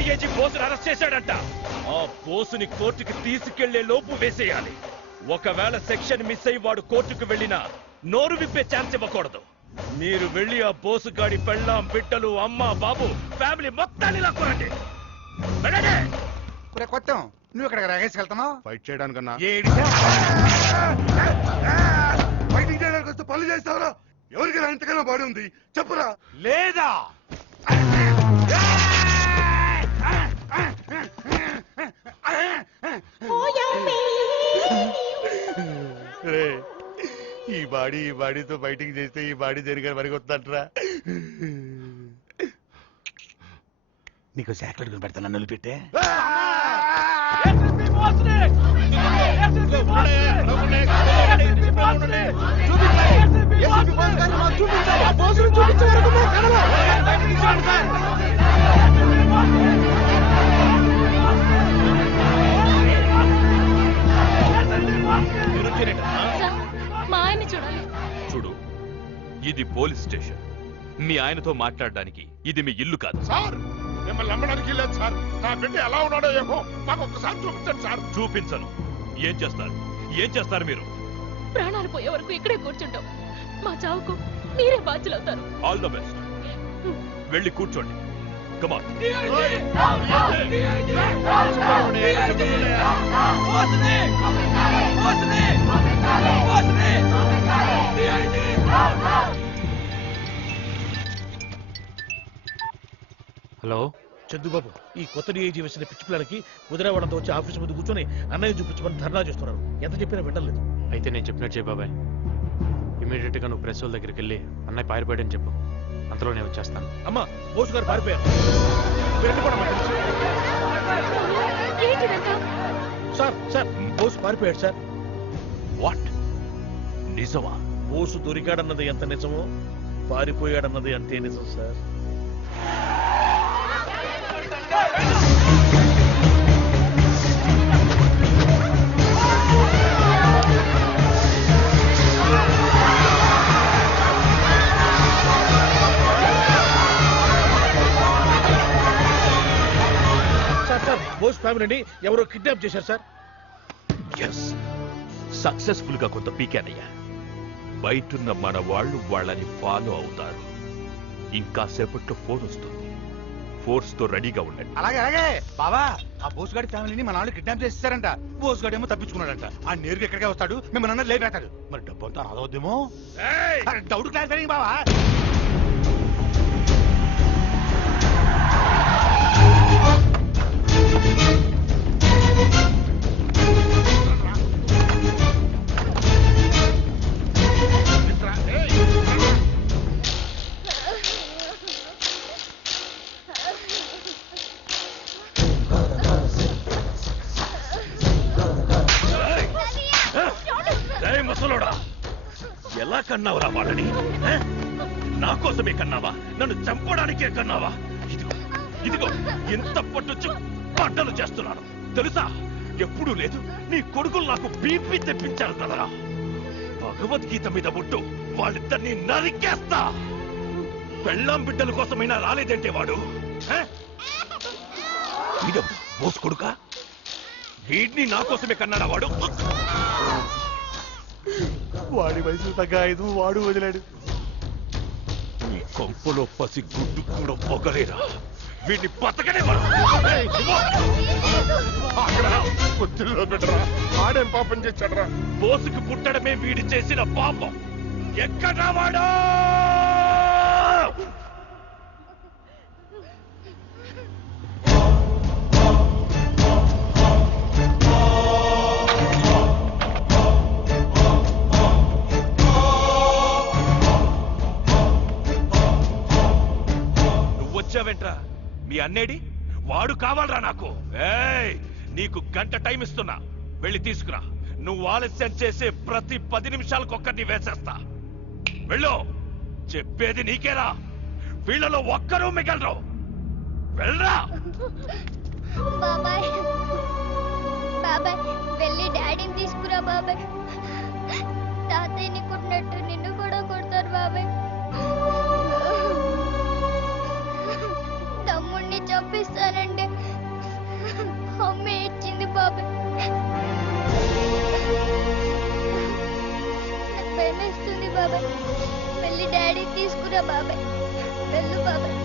DIG బోసును arrest చేశాడంట. ఆ బోసుని కోర్టుకి తీసుకెళ్లే లోపు వేసేయాలి. ఒకవేళ సెక్షన్ మిస్ అయి వాడు కోర్టుకు వెళ్ళినా నోరు విప్పే ఛాన్స్ ఇవ్వకూడదు. మీరు వెళ్ళి ఆ బోసు గాడి పెళ్ళాం, బిడ్డలు, అమ్మ, బాబు, ఫ్యామిలీ మొత్తాన్ని లాక్కురండి. కొత్తం నువ్వు ఇక్కడ రాగేసుకెళ్తున్నావు ఫైట్ చేయడానికన్నా ఫైటింగ్ చేయడానికి వస్తే పనులు చేస్తావురా? ఎవరికైనా ఇంతకన్నా బాడీ ఉంది చెప్పురా. లేదా ఈ బాడీతో ఫైటింగ్ చేస్తే ఈ బాడీ జరిగిన వరకు వస్తుందంటరా. నీకు చాక్లెట్ కొని పెడతాను నన్ను పెట్టే. చూడు, ఇది పోలీస్ స్టేషన్. మీ ఆయనతో మాట్లాడడానికి ఇది మీ ఇల్లు కాదు. సార్ మిమ్మల్ని నమ్మడానికి వెళ్ళాను సార్. నా బిడ్డ ఎలా ఉన్నాడో ఏమో మాకు ఒక్కసారి చూపించండి సార్. చూపించను. ఏం చేస్తారు మీరు? ప్రాణాలు పోయే వరకు ఇక్కడే కూర్చుంటాం. మా చావుకు మీరే బాధ్యులవుతారు. All the best. వెళ్ళి కూర్చోండి. కమాన్. హలో చందుబాబు, ఈ కొత్త డీఐజీ వచ్చిన పిచ్చి పిల్లలకి కుదిరేవాళ్ళంతా వచ్చి ఆఫీస్ ముందు కూర్చొని అన్నయ్య చూపించమని ధర్నా చేస్తున్నారు. ఎంత చెప్పినా వినలేదు. అయితే నేను చెప్పినట్టు చెప్పు బాబాయ్. ఇమీడియట్ గా నువ్వు ప్రెస్ వాళ్ళ దగ్గరికి వెళ్ళి అన్నయ్య పారిపోయాడని చెప్పు. అంతలో నేను వచ్చేస్తాను. అమ్మా, బోసు గారు పారిపోయారు. సార్ బోసు పారిపోయాడు సార్. వాట్? నిజమా? బోసు దొరికాడన్నది ఎంత నిజమో పారిపోయాడన్నది అంతే నిజం సార్. సార్ బోస్ ఫ్యామిలీని ఎవరో కిడ్నాప్ చేశారు సార్. ఎస్, సక్సెస్ఫుల్ గా కొంత పీకానయ్యా. బయటున్న మన వాళ్ళు వాళ్ళని ఫాలో అవుతారు. ఇంకా సేపట్లో ఫోన్ వస్తుంది. ఫోర్స్ తో రెడీగా ఉండండి. అలాగే బాబా, ఆ బోసుగాడి ఫ్యామిలీని మన వాళ్ళు కిడ్నాప్ చేస్తారంట. బోసుగాడు ఏమో తప్పించుకున్నాడంట. ఆ నేరుగా ఎక్కడికే వస్తాడు, మిమ్మల్ని అన్నది లేపేస్తాడు. మరి డబ్బు అంతా రాదవుద్దేమో. డౌట్ క్లాస్ అడిగి బావా. ముసలోడా, ఎలా కన్నావురా వాళ్ళని? నా కోసమే కన్నావా? నన్ను చంపడానికే కన్నావా? ఇదిగో ఇంత పట్టుచ్చు పడ్డలు చేస్తున్నాను తెలుసా? ఎప్పుడూ లేదు. నీ కొడుకులు నాకు బీపీ తెప్పించారు కదరా. భగవద్గీత మీద ముట్టు, వాళ్ళిద్దరిని నరికేస్తా. పెళ్ళాం బిడ్డల కోసమైనా రాలేదంటే వాడు బోస్ కొడుక. వీడిని నా కోసమే కన్నాడా వాడు? వాడి వయసు తగ్గ 5 వాడు వదిలాడు. నీ కొంపలో పసి గుడ్డు కూడా పొగలేరా? వీడిని బతకనే పొత్తుల్లో పెట్టరా. వాడేం పాపం చేశాడరా? బోసుకు పుట్టడమే వీడి చేసిన పాపం. ఎక్కడా వాడు? వచ్చావేంట్రా? మీ అన్నేడి? వాడు కావాలరా నాకు. నీకు గంట టైం ఇస్తున్నా, వెళ్ళి తీసుకురా. నువ్వు ఆలస్యం చేసే ప్రతి 10 నిమిషాలకు ఒక్కరిని వేసేస్తా. వెళ్ళు. చెప్పేది నీకేరా, వీళ్ళలో ఒక్కరూ మిగలరు. వెళ్ళరా. బాబాయ్ బాబాయ్, వెళ్ళి డాడీని తీసుకురా బాబాయ్. తాతయ్యని కొట్టినట్టు నిన్ను కూడా కొడతారు బాబాయ్. తమ్ముడిని చంపిస్తానండి. అమ్మే ఇచ్చింది బాబాయ్. నాకు భయమేస్తుంది బాబాయ్. వెళ్ళి డాడీ తీసుకురా బాబాయ్. వెళ్ళు బాబాయ్.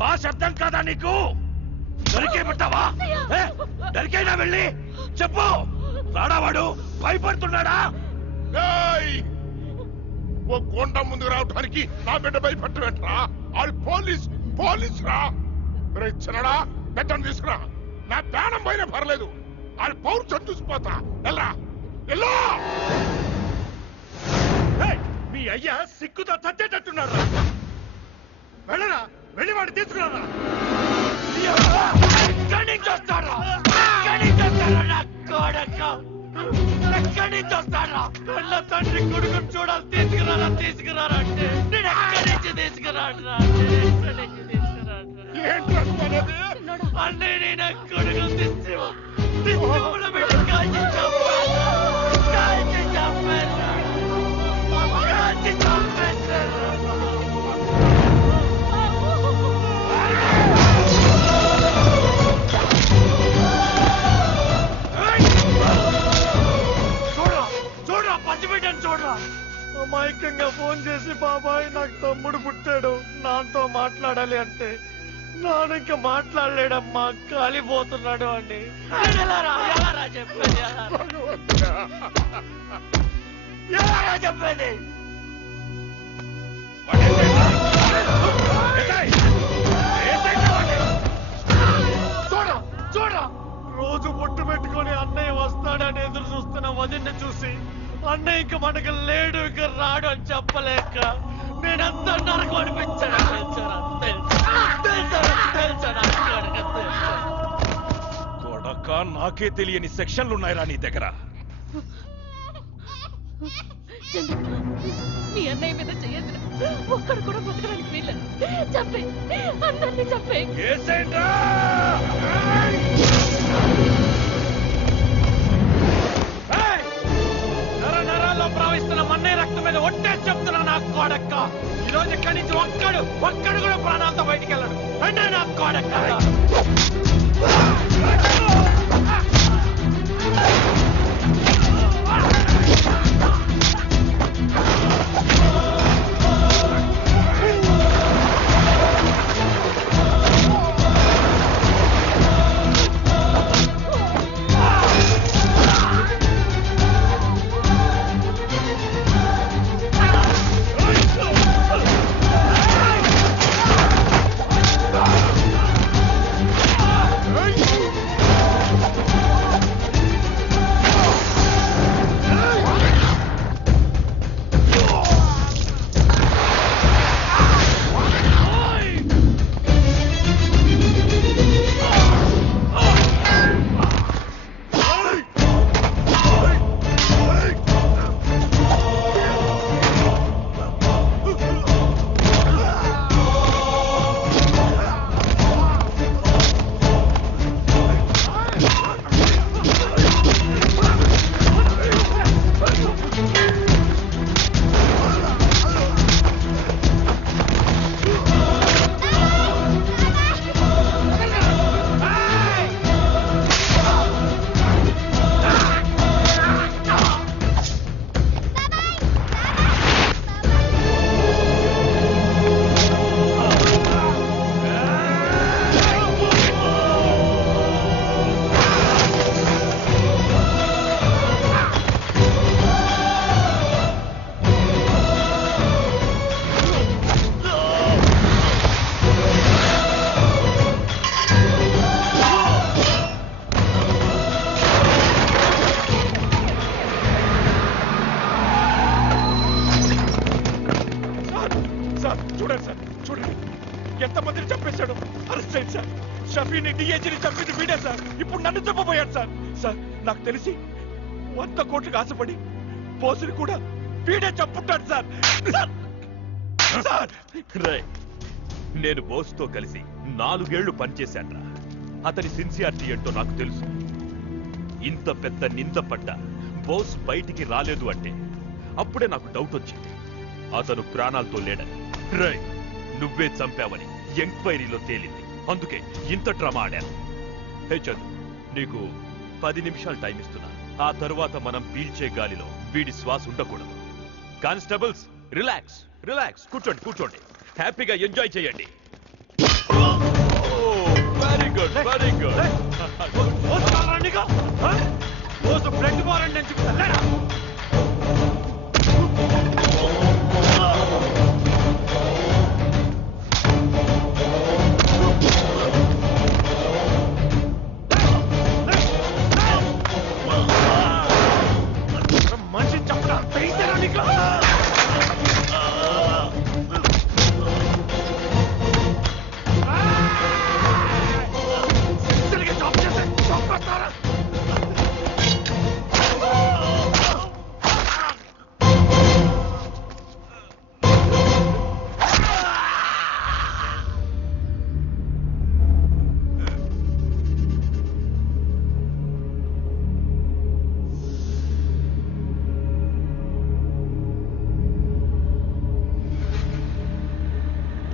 భాష అర్థం కాదా నీకు? దొరికే పెట్టావా? దొరికైనా వెళ్ళి చెప్పు. రాడావాడు భయపడుతున్నాడా? ఓ కొండ ముందుకు రావడానికి నా బిడ్డ భయపడటరా? ఆడు పోలీస్ రా. చిన్నడా పెట్టని తీసుకురా. నా ప్రాణం పోయినా పర్లేదు. ఆడు పౌరుషం చూసిపోతా. వెళ్ళరా ఎల్లో. మీ అయ్యా సిక్కుతో చచ్చేటట్టున్నాడు. వెళ్ళరా, వెళ్ళి వాడు తీసుకురా. ఎక్కడి నుంచి వస్తారా? ఎక్కడి నుంచి వస్తారా? కళ్ళ తండ్రి కొడుకుని చూడాలి. తీసుకురారా అంటే నేను ఎక్కడి నుంచి తీసుకురాడరా? అన్నయ్య నా కొడుకు పెట్టి కాల్చి చూడరా పచ్చిబిడ్డని చూడరా. అమాయకంగా ఫోన్ చేసి బాబాయ్ నాకు తమ్ముడు పుట్టాడు, నాతో మాట్లాడాలి అంటే నాన్న ఇంకా మాట్లాడలేడమ్మా, కాలిపోతున్నాడు అని. చెప్పేది చెప్పేది చూడరా, రోజు పొట్టు పెట్టుకొని అన్నయ్య వస్తాడని ఎదురు చూస్తున్న వదిన్ని చూసి అన్నయ్య ఇంక మనకు లేడు, ఇక రాడు అని చెప్పలేక నేనంతా నరకు అనిపించాను. కొడక, నాకే తెలియని సెక్షన్లు ఉన్నాయిరా నీ దగ్గర. నీ అన్నయ్య మీద చెయ్యదు. ఒక్కడు కూడా బతకడానికి వీల్లేదు. చంపే, అందరినీ చంపే. నరాల్లో ప్రవహిస్తున్న మన్నయ్య రక్తం మీద ఒట్టేసి చెప్తున్నా నా కోడక్క. ఈ రోజు ఇక్కడి నుంచి ఒక్కడు కూడా ప్రాణాలతో బయటికి వెళ్ళడు. అంటే నా కోడక్క. సార్ చూడండి సార్, చూడండి ఎంతమందిని చంపేశాడు. అరెస్ట్ చేయండి సార్. షఫీని డిఐజీని చంపింది వీడే సార్. ఇప్పుడు నన్ను చంపబోయాడు సార్. సార్ నాకు తెలిసి 100 కోట్లకు ఆశపడి బోసుని కూడా వీడే చంపుతాడు సార్. సార్ నేను బోస్తో కలిసి 4 ఏళ్లు పనిచేశాడ్రా. అతని సిన్సియారిటీ ఏంటో నాకు తెలుసు. ఇంత పెద్ద నింద పడ్డా బోస్ బయటికి రాలేదు అంటే అప్పుడే నాకు డౌట్ వచ్చింది అతను ప్రాణాలతో లేడని. నువ్వే చంపావని ఎంక్వైరీలో తేలింది. అందుకే ఇంత డ్రామా ఆడాను. హే చందు, నీకు 10 నిమిషాలు టైం ఇస్తున్నా. ఆ తరువాత మనం పీల్చే గాలిలో వీడి శ్వాస ఉండకూడదు. Constables relax, relax. కూర్చోండి, కూర్చోండి. హ్యాపీగా ఎంజాయ్ చేయండి. Very good, very good. Blood మారండి అని చెప్తా. మనిషిని చంపడం తెగితేనా నీకు?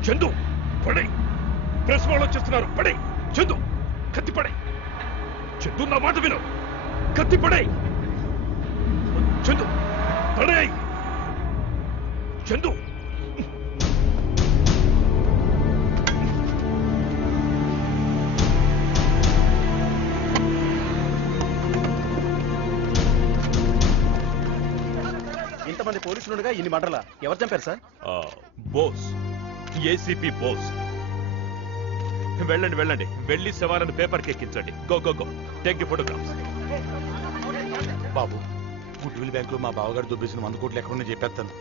చందు పడే, ప్రెస్ వాళ్ళు వచ్చేస్తున్నారు. పడే చందు, కత్తి పడే. చందు నా మాట విను, కత్తి పడే. చందు పడే. చందు ఇంతమంది పోలీసులు ఉండగా ఇన్ని మర్డర్లా? ఎవరు చంపారు సార్? బోస్, ఏసీపీ బోస్. వెళ్ళండి, వెళ్ళండి. వెళ్ళి శవాలను పేపర్కి ఎక్కించండి. Go go go, take the photographs. బాబు, గుడ్విల్ బ్యాంకులో మా బావగారు దొబ్బేసిన 100 కోట్లు ఎక్కడున్నా చెప్పేస్తాను.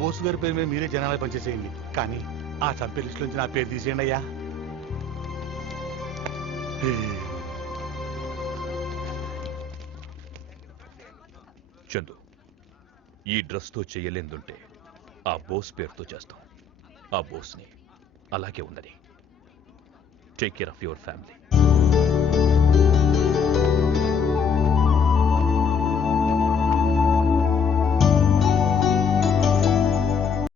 బోసు గారి పేరు మీద మీరే జనాలు పనిచేసేయండి. కానీ ఆ చంపే లిస్ట్ నుంచి నా పేరు తీసేయండి అయ్యా. చందు, ఈ డ్రెస్తో చేయలేందుంటే ఆ బోస్ పేరుతో చేస్తాం. ఆ బోస్ని అలాగే ఉన్నది. Take care of your family.